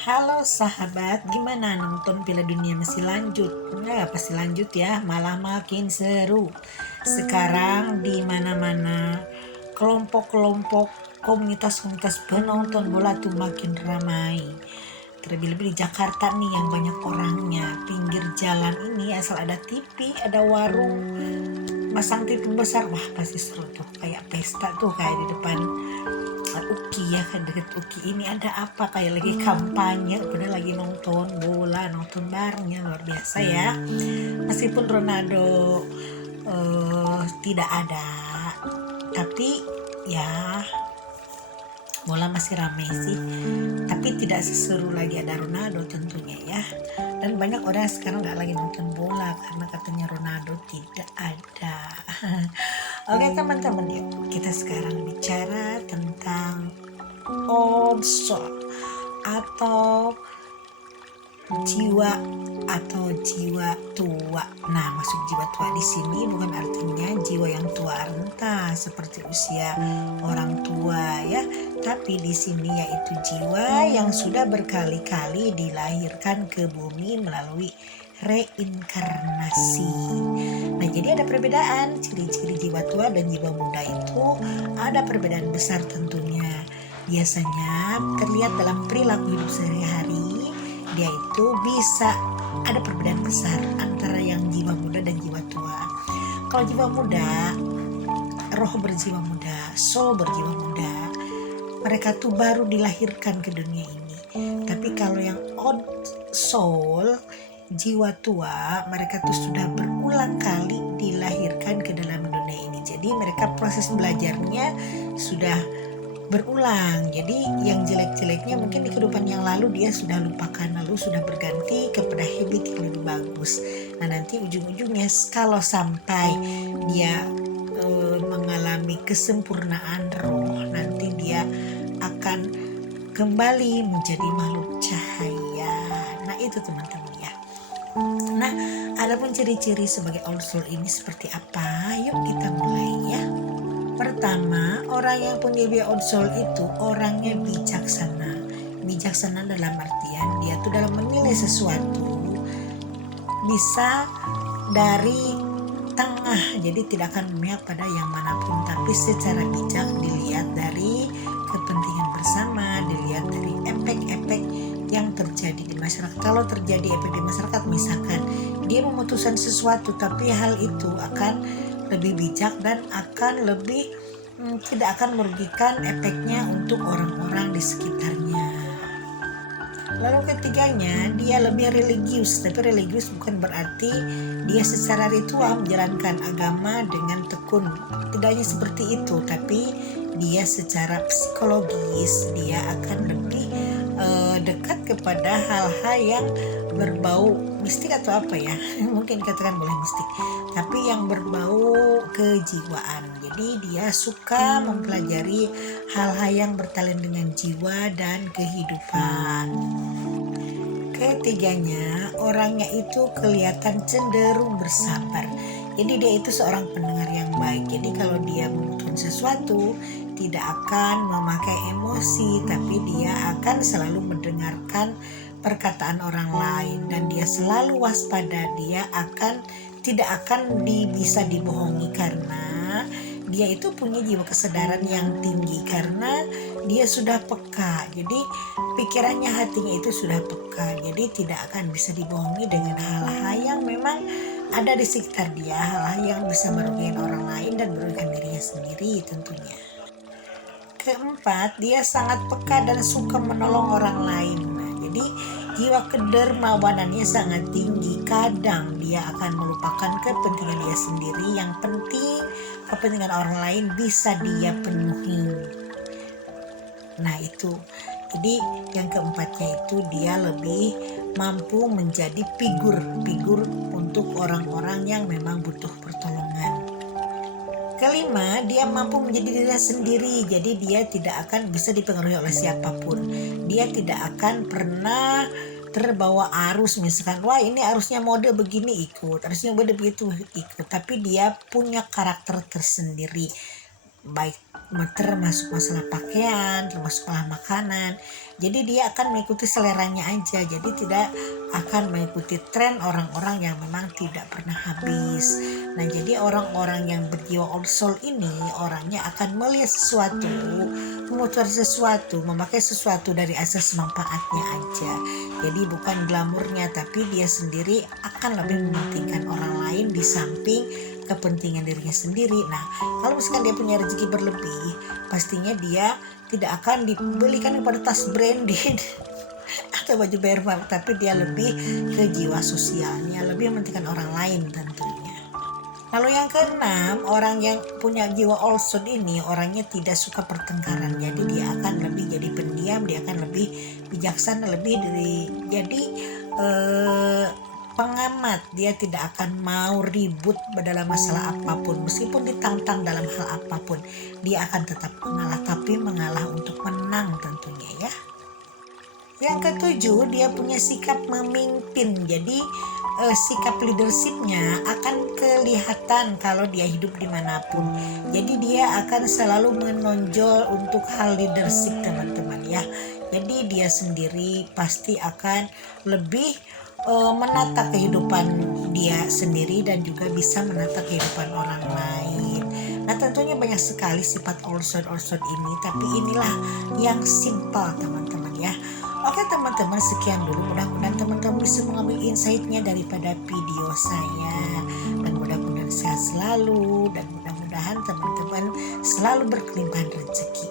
Halo sahabat, gimana nonton Piala Dunia masih lanjut? Enggak, pasti lanjut ya, malah makin seru. Sekarang di mana-mana kelompok-kelompok komunitas-komunitas penonton bola tuh makin ramai. Terlebih-lebih di Jakarta nih yang banyak orangnya. Pinggir jalan ini asal ada TV, ada warung, masang TV besar, wah pasti seru tuh. Kayak pesta tuh, kayak di depan Uki ya, kan deket Uki ini ada apa, kayak lagi kampanye udah lagi nonton bola, nonton barengnya luar biasa ya. Meskipun Ronaldo tidak ada, tapi ya bola masih ramai sih, tapi tidak seseru lagi ada Ronaldo tentunya ya. Dan banyak orang sekarang nggak lagi nonton bola karena katanya Ronaldo tidak ada. Oke teman-teman, yuk kita sekarang bicara tentang old soul atau jiwa tua. Nah, maksud jiwa tua di sini bukan artinya jiwa yang tua renta seperti usia orang tua ya, tapi di sini yaitu jiwa yang sudah berkali-kali dilahirkan ke bumi melalui reinkarnasi. Nah, jadi ada perbedaan ciri-ciri jiwa tua dan jiwa muda itu, ada perbedaan besar tentunya. Biasanya terlihat dalam perilaku hidup sehari-hari, dia itu bisa ada perbedaan besar antara yang jiwa muda dan jiwa tua. Kalau jiwa muda, roh berjiwa muda, soul berjiwa muda, mereka tuh baru dilahirkan ke dunia ini. Tapi kalau yang old soul, jiwa tua, mereka tuh sudah berulang kali dilahirkan ke dalam dunia ini. Jadi mereka proses belajarnya sudah berulang. Jadi yang jelek-jeleknya mungkin di kehidupan yang lalu dia sudah lupakan, lalu sudah berganti kepada habit yang lebih bagus. Nah, nanti ujung-ujungnya kalau sampai dia mengalami kesempurnaan roh, nanti dia akan kembali menjadi makhluk cahaya. Nah, itu teman-teman ya. Nah, adapun ciri-ciri sebagai old soul ini seperti apa? Yuk kita mulai ya. Pertama, orang yang punya jiwa old soul itu orangnya bijaksana. Bijaksana dalam artian dia tuh dalam menilai sesuatu bisa dari tengah, jadi tidak akan memihak pada yang manapun, tapi secara bijak dilihat dari kepentingan bersama, dilihat dari efek-efek yang terjadi di masyarakat. Kalau terjadi efek di masyarakat, misalkan dia memutuskan sesuatu, tapi hal itu akan lebih bijak dan akan lebih tidak akan merugikan efeknya untuk orang-orang di sekitarnya. Lalu ketiganya, dia lebih religius. Tapi religius bukan berarti dia secara ritual menjalankan agama dengan tekun. Tidak hanya seperti itu, tapi dia secara psikologis dia akan lebih dekat kepada hal-hal yang berbau mistik atau apa ya, mungkin dikatakan boleh mistik, tapi yang berbau kejiwaan. Jadi dia suka mempelajari hal-hal yang berkaitan dengan jiwa dan kehidupan. Ketiganya, orangnya itu kelihatan cenderung bersabar. Jadi dia itu seorang pendengar yang baik. Jadi kalau dia memutuskan sesuatu, tidak akan memakai emosi, tapi dia akan selalu mendengarkan perkataan orang lain dan dia selalu waspada. Dia tidak akan bisa dibohongi karena dia itu punya jiwa kesadaran yang tinggi, karena dia sudah peka. Jadi pikirannya, hatinya itu sudah peka. Jadi tidak akan bisa dibohongi dengan hal-hal yang memang ada di sekitar dia, hal-hal yang bisa merugikan orang lain dan merugikan dirinya sendiri tentunya. Keempat, dia sangat peka dan suka menolong orang lain. Nah, jadi jiwa kedermawanannya sangat tinggi. Kadang dia akan melupakan kepentingan dia sendiri. Yang penting kepentingan orang lain bisa dia penuhi. Nah itu. Jadi yang keempatnya itu dia lebih mampu menjadi figur untuk orang-orang yang memang butuh pertolongan. Kelima, dia mampu menjadi dirinya sendiri. Jadi dia tidak akan bisa dipengaruhi oleh siapapun. Dia tidak akan pernah terbawa arus, misalkan wah ini arusnya mode begini ikut, arusnya mode begitu ikut, tapi dia punya karakter tersendiri. baik termasuk masalah pakaian, termasuk masalah makanan. Jadi dia akan mengikuti seleranya aja, jadi tidak akan mengikuti tren orang-orang yang memang tidak pernah habis. Nah, jadi orang-orang yang berjiwa old soul ini orangnya akan melihat sesuatu, memutuskan sesuatu, memakai sesuatu dari asas manfaatnya aja. Jadi bukan glamornya, tapi dia sendiri akan lebih mementingkan orang lain di samping kepentingan dirinya sendiri. Nah, kalau misalkan dia punya rezeki berlebih, pastinya dia tidak akan dibelikan kepada tas branded atau baju bermerek, tapi dia lebih ke jiwa sosialnya, lebih mementingkan orang lain tentunya. Lalu yang keenam, orang yang punya jiwa old soul ini orangnya tidak suka pertengkaran, jadi dia akan lebih jadi pendiam, dia akan lebih bijaksana, lebih dari jadi pengamat. Dia tidak akan mau ribut dalam masalah apapun, meskipun ditantang dalam hal apapun, dia akan tetap mengalah, tapi mengalah untuk menang tentunya ya. Yang ketujuh, dia punya sikap memimpin. Jadi sikap leadershipnya akan kelihatan kalau dia hidup dimanapun. Jadi dia akan selalu menonjol untuk hal leadership teman-teman ya. Jadi dia sendiri pasti akan lebih menata kehidupan dia sendiri dan juga bisa menata kehidupan orang lain. Nah, tentunya banyak sekali sifat old soul ini, tapi inilah yang simple teman-teman ya. Oke teman-teman, sekian dulu. Mudah-mudahan teman-teman bisa mengambil insight-nya daripada video saya. Dan mudah-mudahan sehat selalu. Dan mudah-mudahan teman-teman selalu berkelimpahan rezeki.